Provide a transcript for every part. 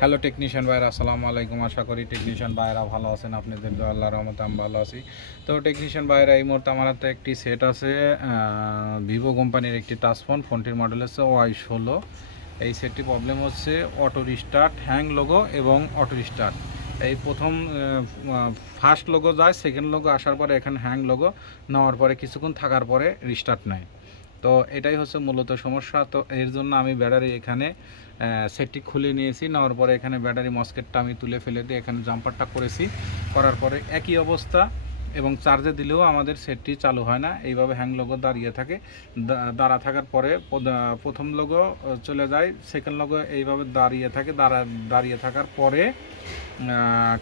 Hello technician ভাইরা, আসসালামু আলাইকুম। আশা করি টেকনিশিয়ান ভাইরা ভালো আছেন। আপনাদের দোয়া আল্লাহর রহমতে আমি ভালো আছি। তো টেকনিশিয়ান ভাইরা, এই মুহূর্তে আমার হাতে একটি সেট আছে ভিভো কোম্পানির একটি টাচফোন। ফোনটির মডেল হচ্ছে Y16। এই সেটটি প্রবলেম হচ্ছে অটো রিস্টার্ট, হ্যাং লোগো এবং অটো রিস্টার্ট। এই প্রথম ফার্স্ট লোগো যায়, সেকেন্ড লোগো আসার পরে এখানে হ্যাং লোগো নেওয়ার পরে কিছুক্ষণ থাকার পরে রিস্টার্ট নেয়। তো এটাই হচ্ছে মূলত সমস্যা। তো এর জন্য আমি ব্যাটারি এখানে সেটটি খুলে নিয়েছি। নেওয়ার পরে এখানে ব্যাটারি মসকেটটা আমি তুলে ফেলে দিয়ে এখানে জাম্পারটা করেছি। করার পরে একই অবস্থা এবং চার্জে দিলেও আমাদের সেটটি চালু হয় না, এইভাবে হ্যাং লোগো দাঁড়িয়ে থাকে। দাঁড়া থাকার পরে প্রথম লোগো চলে যায়, সেকেন্ড লোগো এইভাবে দাঁড়িয়ে থাকে। দাঁড়িয়ে থাকার পরে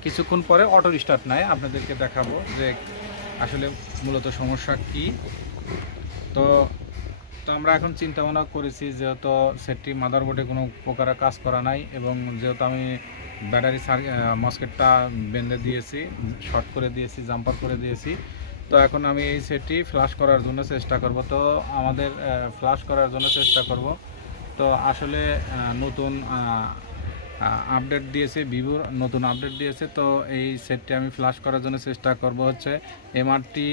কিছুক্ষণ পরে অটো রিস্টার্ট নেয়। আপনাদেরকে দেখাবো যে আসলে মূলত সমস্যা কি। তো আমরা এখন চিন্তা ভাবনা করেছি, যেহেতু সেটটি মাদারবোর্ডে কোনো প্রকার কাজ করা নাই এবং যেহেতু আমি ব্যাটারি মসকেটটা বেঁধে দিয়েছি, শর্ট করে দিয়েছি, জাম্পার করে দিয়েছি, তো এখন আমি এই সেটটি ফ্লাশ করার জন্য চেষ্টা করব। তো আমাদের ফ্লাশ করার জন্য চেষ্টা করব। তো আসলে নতুন আপডেট দিয়েছে, ভিভোর নতুন আপডেট দিয়েছে। তো এই সেটটি আমি ফ্লাশ করার জন্য চেষ্টা করব হচ্ছে এমআরটি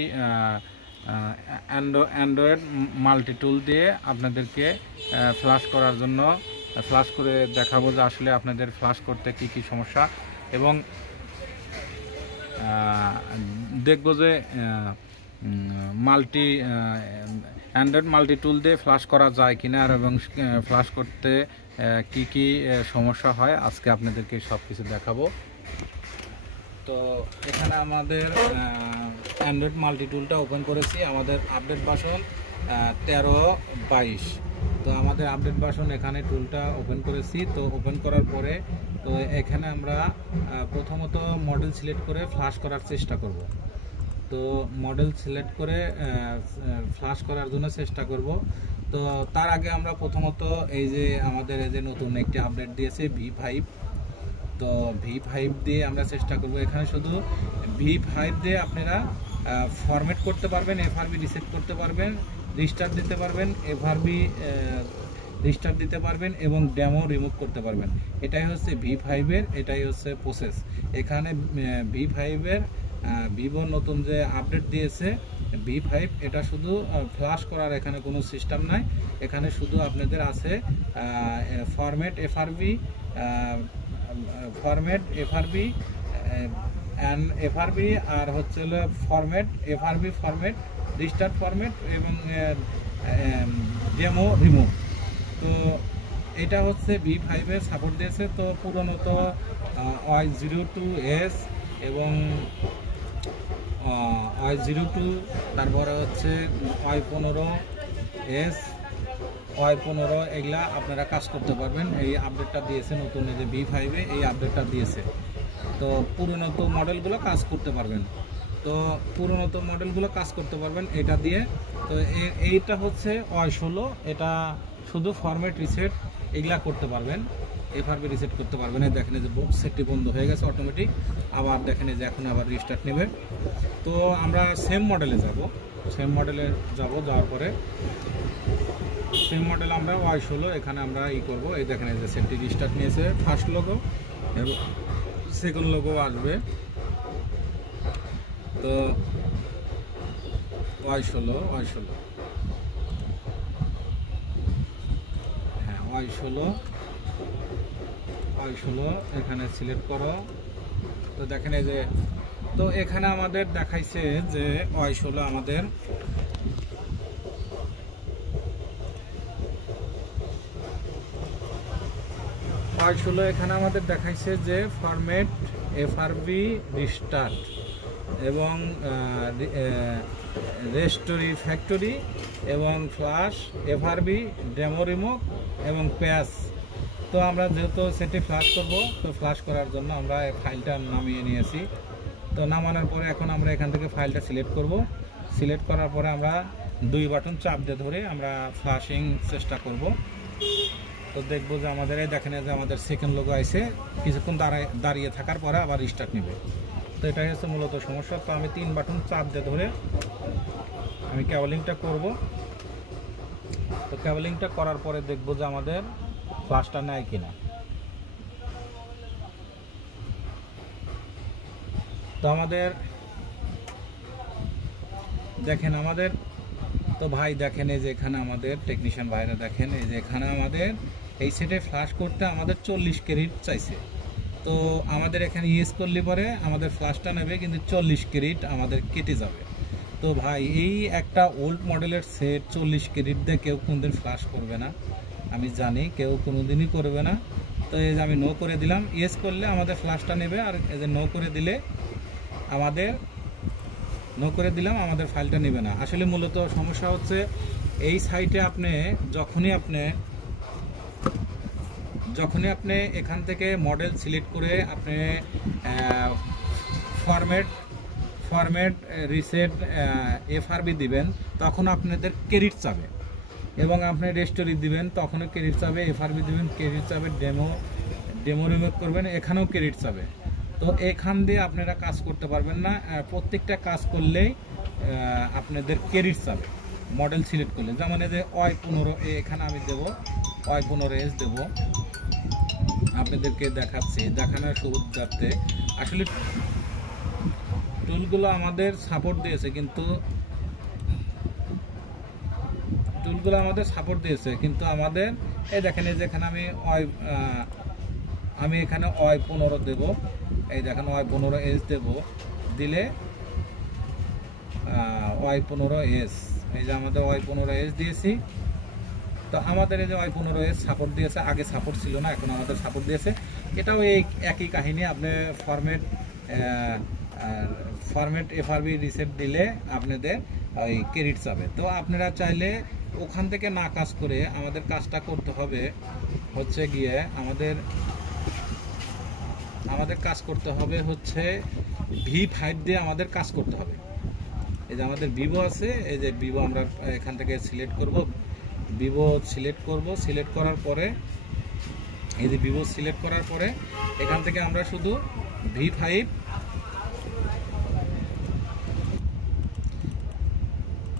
অ্যান্ড্রয়েড মাল্টি টুল দিয়ে আপনাদেরকে ফ্লাশ করার জন্য ফ্লাশ করে দেখাবো যে আসলে আপনাদের ফ্লাশ করতে কি কি সমস্যা, এবং দেখব যে অ্যান্ড্রয়েড মাল্টি টুল দিয়ে ফ্লাশ করা যায় কিনা, আর এবং ফ্লাশ করতে কি কি সমস্যা হয় আজকে আপনাদেরকে সব কিছু দেখাবো। তো এখানে আমাদের অ্যান্ড্রয়েড মাল্টি টুলটা ওপেন করেছি। আমাদের আপডেট ভার্সন 13.22। তো আমাদের আপডেট ভার্সন এখানে টুলটা ওপেন করেছি। তো ওপেন করার পরে তো এখানে আমরা প্রথমত মডেল সিলেক্ট করে ফ্লাশ করার চেষ্টা করব। তো মডেল সিলেক্ট করে ফ্লাশ করার জন্য চেষ্টা করব। তো তার আগে আমরা প্রথমত এই যে আমাদের এই যে নতুন একটি আপডেট দিয়েছে V5। তো V5 দিয়ে আমরা চেষ্টা করব। এখানে শুধু V5 দিয়ে আপনারা ফরম্যাট করতে পারবেন, FRB রিসেট করতে পারবেন, রিস্টার্ট দিতে পারবেন, FRB রিস্টার্ট দিতে পারবেন এবং ডেমো রিমুভ করতে পারবেন। এটাই হচ্ছে V5-এর, এটাই হচ্ছে প্রসেস। এখানে V5-এর ভিভো নতুন যে আপডেট দিয়েছে V5, এটা শুধু ফ্লাশ করার এখানে কোনো সিস্টেম নাই। এখানে শুধু আপনাদের আছে ফরম্যাট FRB আর হচ্ছে ফরম্যাট রিস্টার্ট ফরম্যাট এবং ডেমো রিমুভ। তো এটা হচ্ছে V5-এর সাপোর্ট দিয়েছে। তো পুরোনত Y02S এবং Y02, তারপরে হচ্ছে Y15S, Y15 এগুলা আপনারা কাজ করতে পারবেন। এই আপডেটটা দিয়েছে নতুন, এই যে V5-এ এই আপডেটটা দিয়েছে। তো পুরোনত মডেলগুলো কাজ করতে পারবেন। তো পুরোনত মডেলগুলো কাজ করতে পারবেন এটা দিয়ে। তো এইটা হচ্ছে Y16, এটা শুধু ফরম্যাট রিসেট এগুলা করতে পারবেন, FRB রিসেট করতে পারবেন। দেখেন যে বক্স সেটটি বন্ধ হয়ে গেছে অটোমেটিক। আবার দেখেন যে এখন আবার রিস্টার্ট নেবে। তো আমরা সেম মডেলে যাওয়ার পরে সেম মডেল আমরা Y16 এখানে আমরা করব। এই দেখেন যে সেটটি রিস্টার্ট নিয়েছে, ফার্স্ট লোগো এবং সেকেন্ড লোগো আসবে। তো Y16 হ্যাঁ Y16 এখানে সিলেক্ট করো। তো দেখেন এই যে, তো এখানে আমাদের দেখাইছে যে Y16 আমাদের এখানে আমাদের দেখাইছে যে ফরম্যাট FRB রিস্টার্ট এবং রেস্টোরি ফ্যাক্টরি এবং ফ্লাশ FRB ডেমো রিমুভ এবং প্যাচ। তো আমরা যেহেতু সেটি ফ্লাশ করব, তো ফ্লাশ করার জন্য আমরা ফাইলটা নামিয়ে নিয়েছি। তো নামানোর পরে এখন আমরা এখান থেকে ফাইলটা সিলেক্ট করব। সিলেক্ট করার পরে আমরা 2 বাটন চাপ দিয়ে ধরে আমরা ফ্লাশিং চেষ্টা করব। তো দেখবো যে আমাদের এই দেখেন যে আমাদের সেকেন্ড লোগো আছে, কিছুক্ষণ দাঁড়িয়ে থাকার পরে আবার রিস্টার্ট নেবে। তো এটাই হচ্ছে মূলত সমস্যা। তো আমি 3 বাটন চাপ দিয়ে ধরে আমি কেবলিংটা করব। তো কেবলিংটা করার পরে দেখব যে আমাদের ফ্লাশটা নেয় কিনা। তো আমাদের দেখেন আমাদের তো ভাই দেখেন এই যে এখানে আমাদের টেকনিশিয়ান ভাইরা দেখেন এই যে এখানে আমাদের এই সেটে ফ্লাশ করতে আমাদের 40 ক্যারেট চাইছে। তো আমাদের এখানে ইয়েস করলে পরে আমাদের ফ্লাশটা নেবে, কিন্তু 40 ক্যারেট আমাদের কেটে যাবে। তো ভাই এই একটা ওল্ড মডেলের সেট 40 ক্যারেট দিয়ে কেউ কোনোদিন ফ্লাশ করবে না, আমি জানি কেউ কোনোদিনই করবে না। তো এই যে আমি নো করে দিলাম, ইয়েস করলে আমাদের ফ্লাশটা নেবে, আর এই যে নো করে দিলে আমাদের আমাদের ফাইলটা নেবে না। আসলে মূলত সমস্যা হচ্ছে এই সাইটে আপনি যখনই আপনি এখান থেকে মডেল সিলেক্ট করে আপনি ফরম্যাট রিসেট এফআরবি দিবেন, তখন আপনাদের ক্রেডিট চাবে, এবং আপনি রেস্টোরি দিবেন তখনও ক্রেডিট চাবে, এফআরবি দিবেন ক্রেডিট চাবে, ডেমো রিমুভ করবেন এখানেও ক্রেডিট চাবে। তো এখান দিয়ে আপনারা কাজ করতে পারবেন না, প্রত্যেকটা কাজ করলেই আপনাদের ক্রেডিট চাবে মডেল সিলেক্ট করলে। যেমন এই যে Y15 এখানে আমি দেবো Y15S দেবো, আপনাদেরকে দেখাচ্ছি দেখানোর সুবিধার্থে। আসলে টুলগুলো আমাদের সাপোর্ট দিয়েছে, কিন্তু আমাদের এই দেখেন এই যেখানে আমি এখানে Y15 দেব, এই দেখেন Y15S দেব, দিলে Y15S, এই যে আমাদের Y15S দিয়েছি। তো আমাদের এই যে Y15S সাপোর্ট দিয়েছে, আগে সাপোর্ট ছিল না, এখন আমাদের সাপোর্ট দিয়েছে। এটাও এই একই কাহিনী, আপনি ফরম্যাট এফআরবি রিসেট দিলে আপনাদের ওই ক্রেডিট যাবে। তো আপনারা চাইলে ওখান থেকে না কাজ করে আমাদের কাজটা করতে হবে হচ্ছে গিয়ে আমাদের কাজ করতে হবে হচ্ছে V5 দিয়ে আমাদের কাজ করতে হবে। এই যে আমাদের ভিভো আছে, এই যে ভিভো আমরা এখান থেকে সিলেক্ট করব, সিলেক্ট করার পরে এই যে ভিভো সিলেক্ট করার পরে এখান থেকে আমরা শুধু V5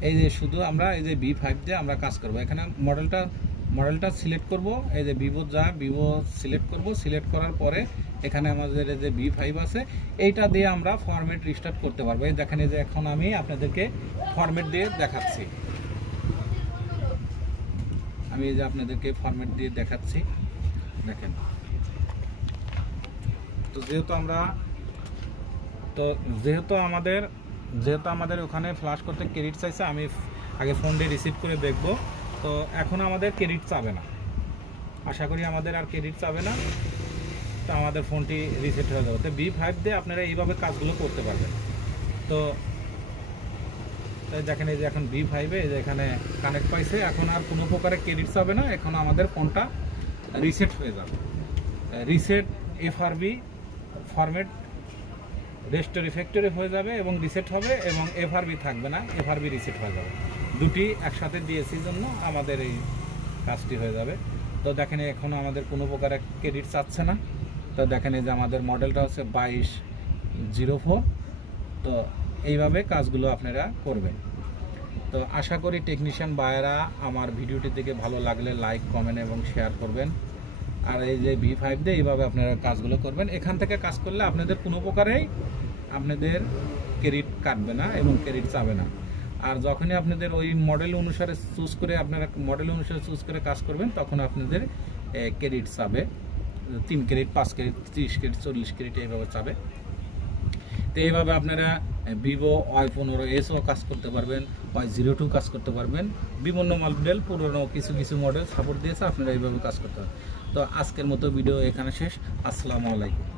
এই যে শুধু আমরা এই যে V5 দিয়ে আমরা কাজ করব। এখানে মডেলটা সিলেক্ট করব, এই যে ভিভো সিলেক্ট করব, সিলেক্ট করার পরে এখানে আমাদের এই যে V5 আছে, এইটা দিয়ে আমরা ফরম্যাট রিস্টার্ট করতে পারবো। এই দেখেন এই যে এখন আমি আপনাদেরকে ফরম্যাট দিয়ে দেখাচ্ছি, দেখেন। তো যেহেতু আমাদের ওখানে ফ্লাশ করতে ক্রেডিট চাইছে, আমি আগে ফোন দিয়ে রিসিভ করে দেখব। তো এখন আমাদের ক্রেডিট চাবে না, আশা করি আমাদের আর ক্রেডিট চাবে না। তো আমাদের ফোনটি রিসেট হয়ে যাবে। তো V5 দিয়ে আপনারা এইভাবে কাজগুলো করতে পারবেন। তো দেখেন এই যে এখন V5 এই যে এখানে কানেক্ট পাইছে, এখন আর কোনো প্রকারের ক্রেডিট চাবে না, এখন আমাদের ফোনটা রিসেট হয়ে যাবে। রিসেট এফআরবি ফরম্যাট রেস্টোরি ফ্যাক্টরি হয়ে যাবে এবং রিসেট হবে, এবং এফআরবি থাকবে না, এফআরবি রিসেট হয়ে যাবে। দুটি একসাথে দিয়েছি জন্য আমাদের এই কাজটি হয়ে যাবে। তো দেখেন এখন আমাদের কোনো প্রকারের ক্রেডিট চাচ্ছে না। তো দেখেন এই যে আমাদের মডেলটা হচ্ছে 2204। তো এইভাবে কাজগুলো আপনারা করবেন। তো আশা করি টেকনিশিয়ান ভাইয়েরা আমার ভিডিওটি দেখে ভালো লাগলে লাইক, কমেন্ট এবং শেয়ার করবেন। আর এই যে V5 দিয়ে এইভাবে আপনারা কাজগুলো করবেন। এখান থেকে কাজ করলে আপনাদের কোনো প্রকারেই আপনাদের ক্রেডিট কাটবে না এবং ক্রেডিট চাবে না। আর যখনই আপনাদের ওই মডেল অনুসারে চুজ করে কাজ করবেন, তখন আপনাদের ক্রেডিট চাবে 3 ক্রেডিট, 5 ক্রেডিট, 30 ক্রেডিট, 40 ক্রেডিট এইভাবে চাবে। তো এইভাবে আপনারা ভিভো Y15Sও কাজ করতে পারবেন, Y02 কাজ করতে পারবেন। বিভিন্ন মডেল, পুরনো কিছু মডেল সাপোর্ট দিয়েছে, আপনারা এইভাবে কাজ করতে পারবেন। তো আজকের মতো ভিডিও এখানে শেষ। আসসালামু আলাইকুম।